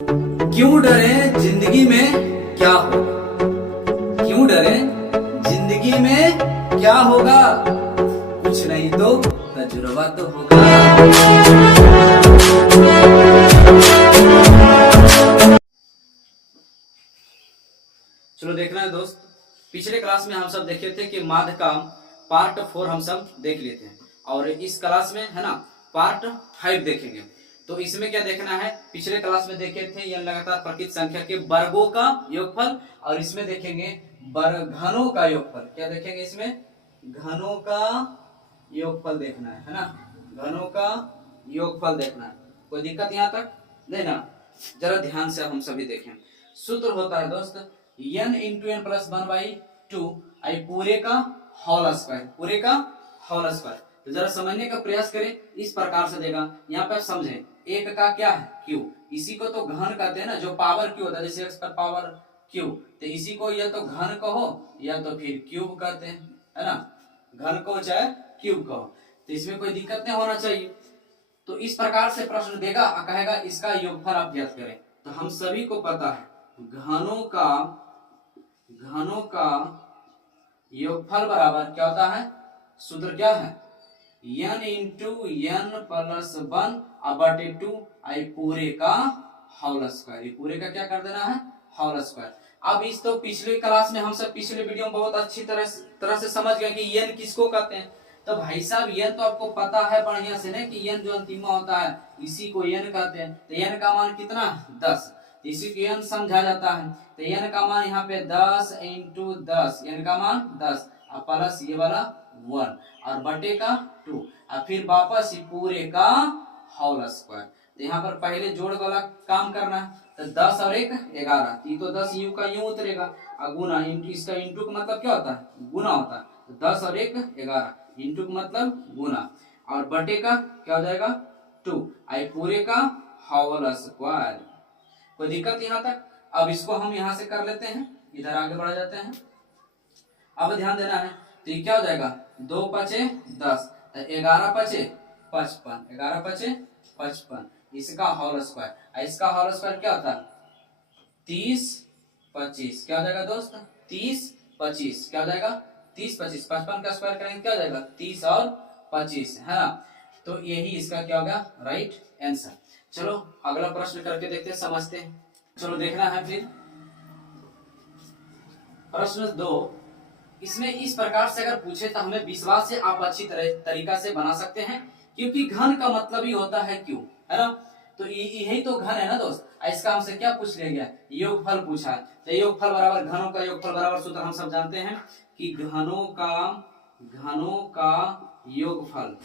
क्यों डरे जिंदगी में क्या होगा? क्यों डरे जिंदगी में क्या होगा? कुछ नहीं तो तजुर्बा तो होगा। चलो देखना है दोस्त, पिछले क्लास में हम सब देखे थे कि माध का पार्ट 4 हम सब देख लेते हैं और इस क्लास में है ना पार्ट 5 देखेंगे। तो इसमें क्या देखना है, पिछले क्लास में देखे थे यह लगातार प्रकृत संख्या के वर्गों का योगफल और इसमें देखेंगे घनों का योगफल। क्या देखेंगे इसमें? घनों का योगफल देखना है ना, घनों का योगफल देखना है। कोई दिक्कत यहाँ तक नहीं ना? जरा ध्यान से हम सभी देखें। सूत्र होता है दोस्त n इंटू एन प्लस 1/2 आई पूरे का होल स्क्वायर, पूरे का होल स्क्वायर। तो जरा समझने का प्रयास करें, इस प्रकार से देगा। यहाँ पे समझें, एक का क्या है क्यू, इसी को तो घन कहते हैं ना, जो पावर क्यू होता है, जैसे x पर पावर क्यू, तो इसी को या तो घन कहो या तो फिर क्यूब कहते हैं, है ना, घन को चाहे क्यूब कहो। तो इसमें कोई दिक्कत नहीं होना चाहिए। तो इस प्रकार से प्रश्न देगा और कहेगा इसका योगफल आप ज्ञात करें। तो हम सभी को पता है घनों का योगफल बराबर क्या होता है? सूत्र क्या है? n इंटू एन प्लस 1/2 आई पूरे का होल स्क्वायर। ये पूरे का क्या कर देना है? Whole square. अब इस तो पिछले क्लास में हम सब पिछले वीडियो में बहुत अच्छी तरह से समझ गए कि n किसको कहते हैं। तो भाई साहब n तो आपको पता है बढ़िया से ना कि n जो अंतिम होता है इसी को n कहते हैं। तो n का मान कितना? 10। इसी को n समझा जाता है। तो n का मान यहाँ पे 10 इंटू 10, n का मान 10 और प्लस ये वाला 1 और बटे का 2 और फिर वापस ये पूरे का होल स्क्वायर। तो यहाँ पर पहले जोड़ वाला काम करना है। तो 10 और 1 11, ये तो 10 यूं का यूं उतरेगा और गुना इंटू, इसका इंटू का मतलब क्या होता है? गुना होता है। तो 10 और 1 11, इंटू का मतलब गुना और बटे का क्या हो जाएगा? 2 आई पूरे का होल स्क्वायर। कोई दिक्कत यहाँ तक? अब इसको हम यहाँ से कर लेते हैं, इधर आगे बढ़ जाते हैं। अब ध्यान देना है, तो ये क्या हो जाएगा? 2 5 10, 11 5 55, 11 5 55, इसका होल स्क्वायर। इसका होल स्क्वायर क्या होता है? 30 25, क्या हो जाएगा दोस्त? 30 25 क्या हो जाएगा? 30 25, 55 का स्क्वायर करेंगे क्या हो जाएगा? 30 और 25, है ना। तो यही इसका क्या होगा? Right answer. चलो अगला प्रश्न करके देखते हैं, समझते हैं। चलो देखना है फिर प्रश्न 2। इसमें इस प्रकार से अगर पूछे तो हमें विश्वास से आप अच्छी तरीका से बना सकते हैं, क्योंकि घन का मतलब ही होता है क्यों, है ना। तो यही तो घन है ना दोस्त। इसका हमसे क्या पूछ लिया गया? योगफल पूछा है। तो योगफल बराबर घनों का योगफल बराबर सूत्र हम सब जानते हैं कि घनों का योगफल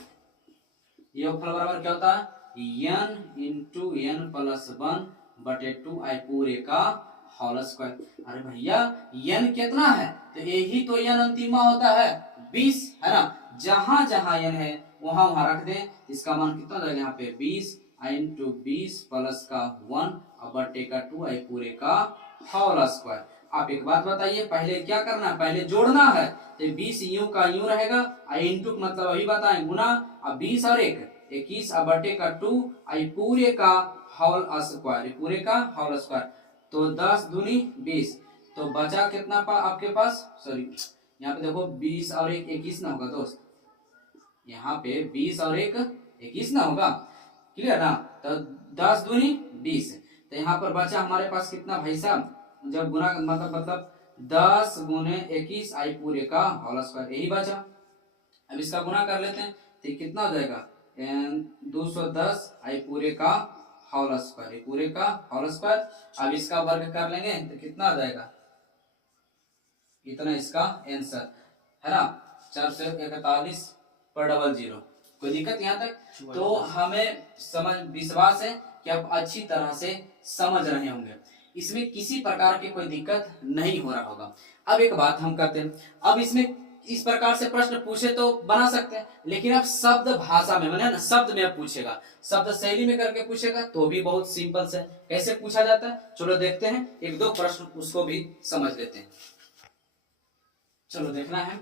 बराबर क्या होता है? n इंटू एन प्लस 1/2 आई पूरे का होल स्क्वायर। अरे भैया n कितना है? तो यही तो n अंतिमा होता है 20, है ना। जहां जहां n है वहां वहां रख दे। इसका मान कितना हो जाएगा यहाँ पे? 20 इंटू 20 प्लस का 1 और बटे का 2 आई पूरे का होल स्क्वायर। आप एक बात बताइए, पहले क्या करना है? पहले जोड़ना है। तो 20 यूं का यूं रहेगा, इंटू मतलब अभी बताएं गुना, अब 20 और 1 21 और बटे का 2 आई पूरे का होल स्क्वायर, पूरे का होल स्क्वायर। तो 10 दूनी 20, तो बचा कितना आपके पास? सॉरी यहाँ पे देखो 20 और 1 21 ना होगा दोस्त, यहाँ पे 20 और 1 21 ना होगा, क्लियर ना। तो 10 दूनी 20, तो यहाँ पर बचा हमारे पास कितना भाई साहब? जब गुना मतलब 10 गुने 21 आई पूरे का होल स्क्वायर, यही बचा। अब इसका गुना कर लेते हैं, तो कितना हो जाएगा? 210 आई पूरे का होल स्क्वायर, पूरे का होल स्क्वायर। अब इसका वर्ग कर लेंगे तो कितना आ जाएगा? इतना इसका आंसर, है ना। 441 पर 00। कोई दिक्कत यहाँ तक? तो हमें समझ विश्वास है कि आप अच्छी तरह से समझ रहे होंगे, इसमें किसी प्रकार की कोई दिक्कत नहीं हो रहा होगा। अब एक बात हम करते हैं, अब इसमें इस प्रकार से प्रश्न पूछे तो बना सकते हैं, लेकिन अब शब्द भाषा में माने ना, शब्द में पूछेगा, शब्द शैली में करके पूछेगा तो भी बहुत सिंपल से कैसे पूछा जाता है। चलो देखते हैं, एक दो प्रश्न उसको भी समझ लेते हैं। चलो देखना है।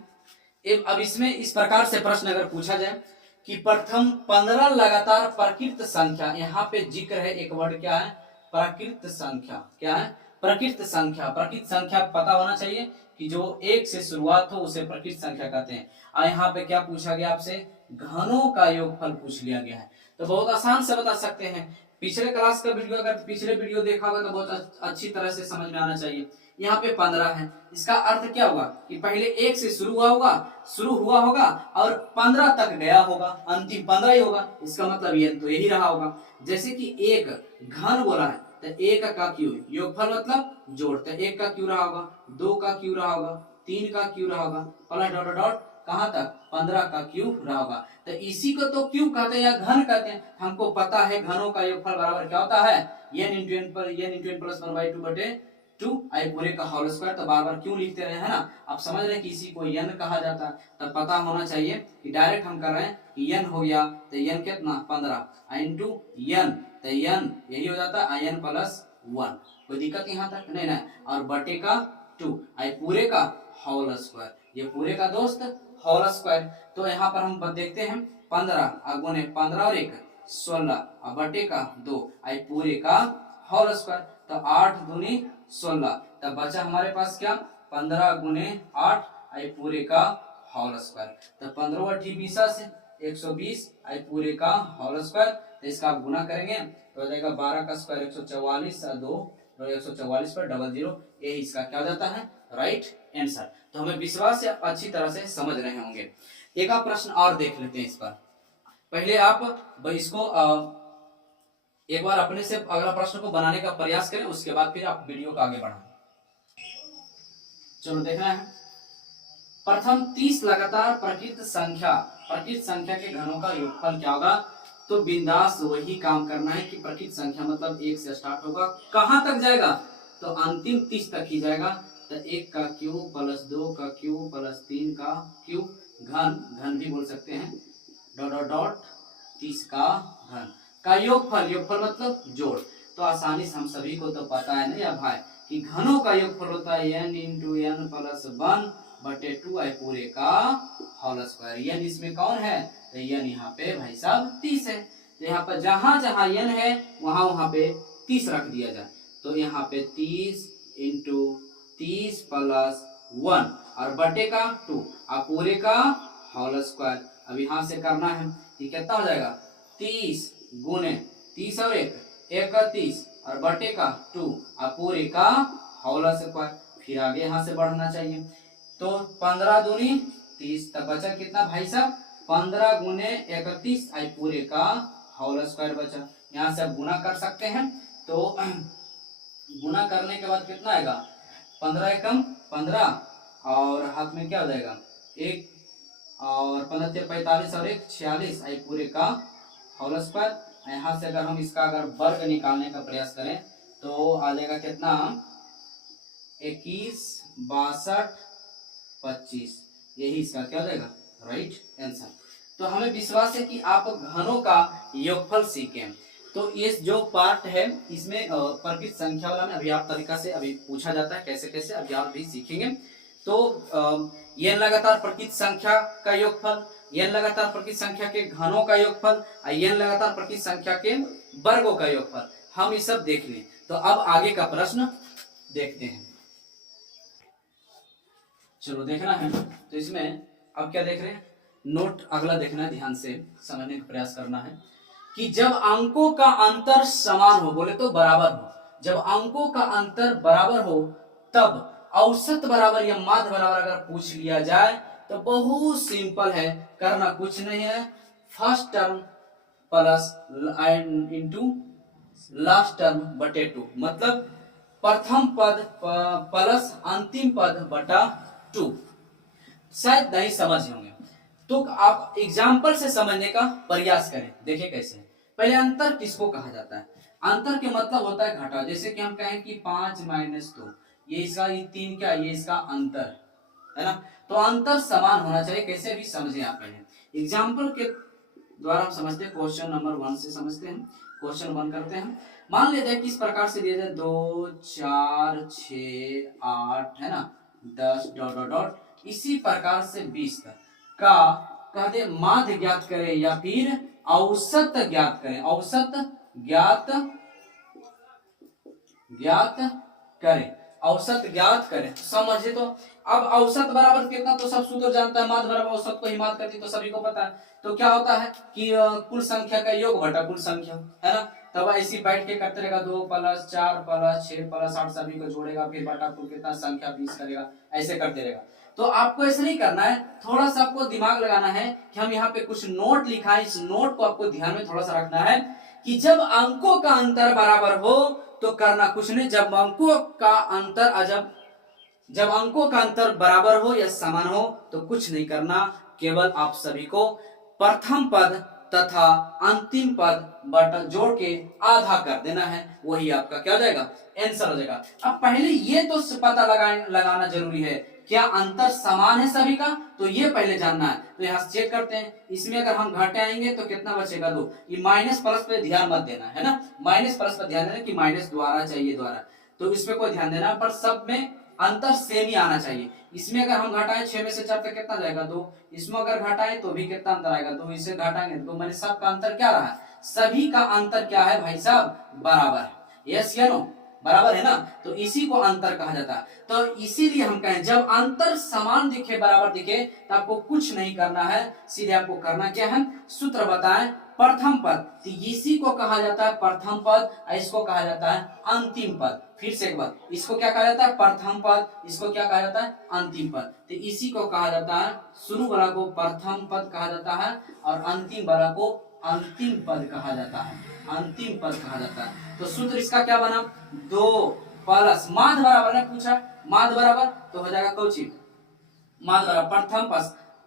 अब इसमें इस प्रकार से प्रश्न अगर पूछा जाए कि प्रथम 15 लगातार प्रकृत संख्या, यहाँ पे जिक्र है एक वर्ड क्या है? प्रकृत संख्या। क्या है? प्रकृत संख्या। प्रकृत संख्या पता होना चाहिए कि जो एक से शुरुआत हो उसे प्रकृत संख्या कहते हैं। और यहाँ पे क्या पूछा गया आपसे? घनों का योगफल पूछ लिया गया है। तो बहुत आसान से बता सकते हैं। पिछले क्लास का वीडियो, अगर पिछले वीडियो देखा होगा तो बहुत अच्छी तरह से समझ में आना चाहिए। यहाँ पे 15 है, इसका अर्थ क्या हुआ कि पहले 1 से शुरू हुआ होगा और 15 तक गया होगा, अंतिम 15 ही होगा। इसका मतलब ये तो यही रहा होगा। जैसे कि एक घन बोला है तो 1 का क्यू योगफल मतलब जोड़, तो 1 का क्यू रहा होगा, 2 का क्यू रहा होगा, 3 का क्यू रहा होगा, प्लस डॉट डॉट डॉट कहाँ तक? 15 का क्यू रहा होगा। तो इसी को तो क्यू कहते हैं या घन कहते हैं। हमको पता है घनों का योगफल बराबर क्या होता है? n × n प्लस 1/2 आई पूरे का होल स्क्वायर। तो बार बार क्यों लिखते रहे है ना। आप समझ रहे हैं कि इसी को n कहा जाता है। तब पता होना चाहिए कि डायरेक्ट हम कर रहे हैं कि n हो गया तो n कितना? 15 इंटू n, तो n यही हो जाता है n प्लस 1। कोई दिक्कत यहाँ तक? नहीं। और बटे का 2 आई पूरे का होल स्क्वायर, ये पूरे का दोस्त होल स्क्वायर। तो यहाँ पर हम देखते हैं 15 गुने 15 और 1 16 और बटे का 2 आई पूरे का होल स्क्वायर। तो 8 दूनी 16, तब बचा हमारे पास क्या? 15 गुने 8 आई पूरे का होल स्क्वायर। तो 15 और 20 से 120 आई पूरे का होल स्क्वायर। तो इसका आप गुना करेंगे तो हो जाएगा 12 का स्क्वायर 144 और 2 144 पर 00। यही इसका क्या हो जाता है? Right answer. तो हमें विश्वास से अच्छी तरह से समझ रहे होंगे। एक आप प्रश्न और देख लेते हैं इस पर। पहले आप इसको एक बार अपने से अगला प्रश्न को बनाने का प्रयास करें, उसके बाद फिर आप वीडियो को आगे बढ़ाएं। चलो देखना है। प्रथम 30 लगातार प्रकृत संख्या के घनों का योगफल क्या होगा? तो बिंदास वही काम करना है कि प्रकृत संख्या मतलब 1 से स्टार्ट होगा, कहां तक जाएगा? तो अंतिम 30 तक ही जाएगा। तो 1 का क्यूब प्लस 2 का क्यूब प्लस 3 का क्यूब, घन भी बोल सकते हैं, डॉट डॉट डॉट 30 का घन का योगफल मतलब जोड़। तो आसानी से हम सभी को तो पता है ना या भाई कि घनों का योगफल होता है n × n प्लस 1/2 आई पूरे का होल स्क्वायर। n इसमें कौन है? तो n यहाँ पे भाई साहब 30 है। तो यहाँ पर जहां जहां n है वहां पे 30 रख दिया जाए। तो यहाँ पे 30 × 30 प्लस 1 और बटे का 2 और पूरे का होल स्क्वायर। अब यहाँ से करना है, ये कितना हो जाएगा? 30 गुने 30 और 1 31 और बटे का 2 और पूरे का होल स्क्वायर। फिर आगे यहाँ से बढ़ना चाहिए। तो 15 दूनी 30, तब बचा कितना भाई साहब? 15 गुने 31 आई पूरे का होल स्क्वायर बचा। यहाँ से आप गुना कर सकते हैं। तो गुना करने के बाद कितना आएगा? 15 एकम 15 और हाथ में क्या हो जाएगा? 1 और 15 45 और 1 46 आई पूरे का होल स्क्वायर। यहाँ से अगर हम इसका अगर वर्ग निकालने का प्रयास करें तो आ जाएगा कितना? 21 62 25। यही इसका क्या हो जाएगा? Right answer. तो हमें विश्वास है कि आप घनों का योगफल सीखें। तो ये जो पार्ट है इसमें प्रकृत संख्या वाला में अभी आप तरीका से अभी पूछा जाता है कैसे कैसे, अभी आप भी सीखेंगे। तो n लगातार प्रकृत संख्या का योगफल, n लगातार प्रकृत संख्या के घनों का योगफल, n लगातार प्रकृत संख्या के वर्गों का योगफल, हम ये सब देख लें। तो अब आगे का प्रश्न देखते हैं। चलो देखना है। तो इसमें अब क्या देख रहे हैं? नोट अगला देखना है, ध्यान से समझने का प्रयास करना है कि जब अंकों का अंतर समान हो, बोले तो बराबर हो, जब अंकों का अंतर बराबर हो तब औसत बराबर या माध्य बराबर अगर पूछ लिया जाए तो बहुत सिंपल है, करना कुछ नहीं है। First term plus into last term बटे 2, मतलब प्रथम पद प्लस अंतिम पद बटा 2। शायद नहीं समझ होंगे तो आप एग्जाम्पल से समझने का प्रयास करें। देखिए कैसे। पहले अंतर किसको कहा जाता है? अंतर के मतलब होता है घटाव। जैसे कि हम कहें कि 5 - 2, ये इसका, ये 3 क्या, ये इसका अंतर है ना। तो अंतर समान होना चाहिए, कैसे भी समझे आप। पहले एग्जाम्पल के द्वारा हम समझते हैं। क्वेश्चन नंबर 1 से समझते हैं। क्वेश्चन 1 करते हैं। मान लिया जाए किस प्रकार से दिया जाए 2 4 6 8 है ना 10 डॉट डॉट डॉट इसी प्रकार से 20 तक का कहते माध्य ज्ञात करें या फिर औसत ज्ञात करें। औसत ज्ञात ज्ञात करें, औसत ज्ञात करें। समझे तो अब औसत बराबर कितना तो सब सूत्र जानता है, माध्य बराबर औसत को ही माध्य करती तो सभी को पता है। तो क्या होता है कि कुल संख्या का योग बटा कुल संख्या, है ना। तब ऐसी बैठ के करते रहेगा, 2 + 4 + 6 + 8 सभी को जोड़ेगा, फिर बटा कुल कितना संख्या 20 करेगा, ऐसे करते रहेगा। तो आपको ऐसे नहीं करना है, थोड़ा सा आपको दिमाग लगाना है कि हम यहाँ पे कुछ नोट लिखा है, इस नोट को आपको ध्यान में थोड़ा सा रखना है कि जब अंकों का अंतर बराबर हो तो करना कुछ नहीं, जब अंकों का अंतर जब अंकों का अंतर बराबर हो या समान हो तो कुछ नहीं करना, केवल आप सभी को प्रथम पद तथा अंतिम पद बटा जोड़ के आधा कर देना है, वही आपका क्या हो जाएगा, आंसर हो जाएगा। अब पहले ये तो पता लगाना जरूरी है, क्या अंतर समान है सभी का, तो ये पहले जानना है। तो यहाँ चेक करते हैं, इसमें अगर हम घटे आएंगे तो कितना बचेगा, 2। ये माइनस प्लस पे ध्यान मत देना, है ना, माइनस प्लस पर ध्यान देना कि माइनस द्वारा चाहिए द्वारा, तो इसमें कोई ध्यान देना, पर सब में अंतर सेम ही आना चाहिए। इसमें अगर हम घटाएं 6 में से 4 तक कितना जाएगा, 2। इसमें अगर घटाएं तो भी कितना अंतर आएगा, 2। इसे घटाएंगे तो मैंने सबका अंतर क्या रहा है, सभी का अंतर क्या है भाई साहब, बराबर है। यस या नो, बराबर है ना, तो इसी को अंतर कहा जाता है। तो इसीलिए हम कहें जब अंतर समान दिखे, बराबर दिखे, तो आपको कुछ नहीं करना है, सीधे आपको करना क्या है, सूत्र बताएं, प्रथम पद, तो इसी को कहा जाता है प्रथम पद, इसको कहा जाता है अंतिम पद। फिर से एक बार, इसको क्या कहा जाता है, प्रथम पद, इसको क्या कहा जाता है, अंतिम पद। तो इसी को कहा जाता है, शुरू वाला को प्रथम पद कहा जाता है और अंतिम वाला को अंतिम पद कहा जाता है, अंतिम पद कहा जाता है। तो सूत्र इसका क्या बना, 2 प्लस माध्य बराबर ने पूछा, माध्य बराबर तो हो जाएगा कौची, माध्य बराबर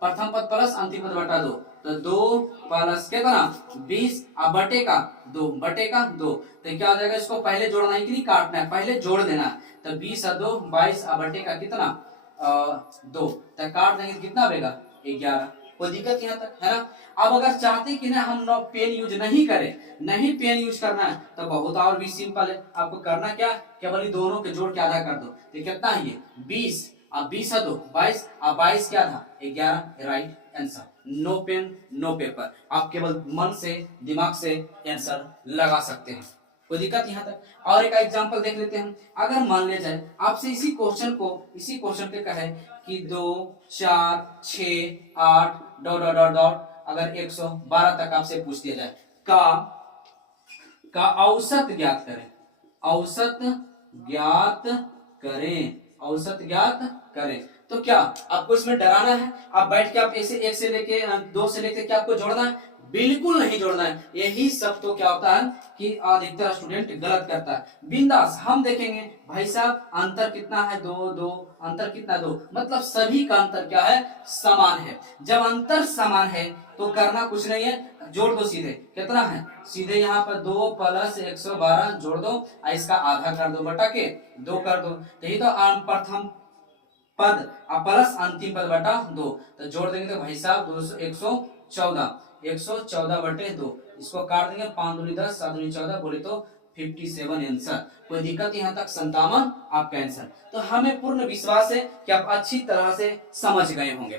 प्रथम पद प्लस अंतिम पद बटा 2, तो 2 प्लस कितना 20 अब बटे का 2, बटे का 2, तो क्या हो जाएगा, इसको पहले जोड़ना है कि नहीं काटना है, पहले जोड़ देना है। तो 20 और 2 22 अब बटे का कितना 2, तो काट देंगे कितना बनेगा 11। कोई दिक्कत यहाँ तक, है ना। अब अगर चाहते कि ना हम पेन यूज नहीं करें, नहीं पेन यूज करना है, तो बहुत और भी सिंपल है, आपको करना क्या, केवल दोनों के जोड़ के आधा कर दो, तो कितना है ये 20, अब 20 है 2 22, अब 22 क्या था 11, right answer. No pen no paper, आप केवल मन से दिमाग से आंसर लगा सकते हैं, कोई दिक्कत यहाँ तक। और एक एग्जांपल देख लेते हैं, अगर मान लिया जाए आपसे इसी क्वेश्चन के कहे कि 2 4 6 8 डॉट डॉट डॉट डॉट अगर 112 तक आपसे पूछ दिया जाए का औसत ज्ञात करें, औसत ज्ञात करें, औसत ज्ञात करें, तो क्या आपको इसमें डराना है, आप बैठ के आप ऐसे 1 से लेके 2 से लेके क्या आपको जोड़ना है, बिल्कुल नहीं जोड़ना है। यही सब तो क्या होता है कि अधिकतर स्टूडेंट गलत करता है। बिंदास हम देखेंगे भाई साहब अंतर कितना है, 2 2, अंतर कितना 2, मतलब सभी का अंतर क्या है, समान है। जब अंतर समान है तो करना कुछ नहीं है, जोड़ दो सीधे, कितना है, सीधे यहाँ पर 2 प्लस 112 जोड़ दो, इसका आधा कर दो, बटा के 2 कर दो, यही तो प्रथम पद प्लस अंतिम पद बटा 2, तो जोड़ देंगे तो भाई साहब 114 बटे 2, इसको काट देंगे, 5 दूनी 10 7 दूनी 14 बोले तो 57 आंसर। कोई दिक्कत यहाँ तक, 57 आपका आंसर। तो हमें पूर्ण विश्वास है कि आप अच्छी तरह से समझ गए होंगे।